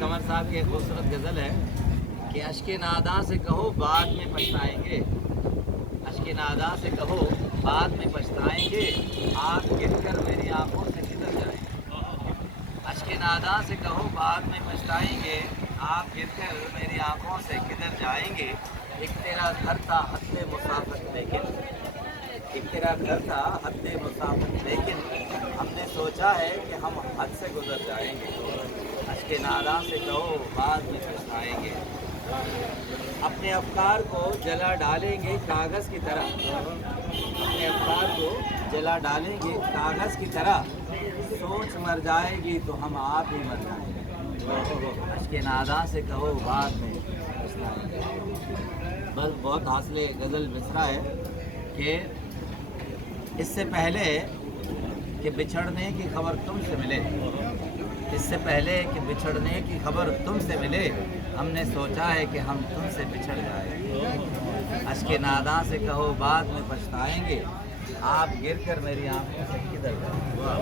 कमर साहब की एक खूबसूरत गज़ल है कि अश्क नादा से कहो बाद में पछताएंगे, अश्क नादा से कहो बाद में पछताएंगे, आप गिर कर मेरी आंखों से किधर जाएंगे। अश्क नादा से कहो बाद में पछताएंगे, आप गिर कर मेरी आंखों से किधर जाएंगे। एक तेरा घर था हद मुसाफत लेकिन, एक तेरा घर था हद मुसाफत लेकिन, हमने सोचा है कि हम हद से गुजर जाएंगे। अश्क नादा से कहो बाद में पछताएंगे। अपने अफकार को जला डालेंगे कागज़ की तरह, अपने अफकार को जला डालेंगे कागज़ की तरह, सोच मर जाएगी तो हम आप ही मर जाएंगे। अश्क नादा से कहो बाद में पछताएंगे। बस बहुत हासिल गज़ल मिसरा है कि इससे पहले कि बिछड़ने की खबर तुमसे मिले, इससे पहले कि बिछड़ने की खबर तुमसे मिले, हमने सोचा है कि हम तुमसे बिछड़ जाएंगे। अश्क नादा से कहो बाद में पछताएंगे, आप गिर कर मेरी आंखों से किधर जाएंगे।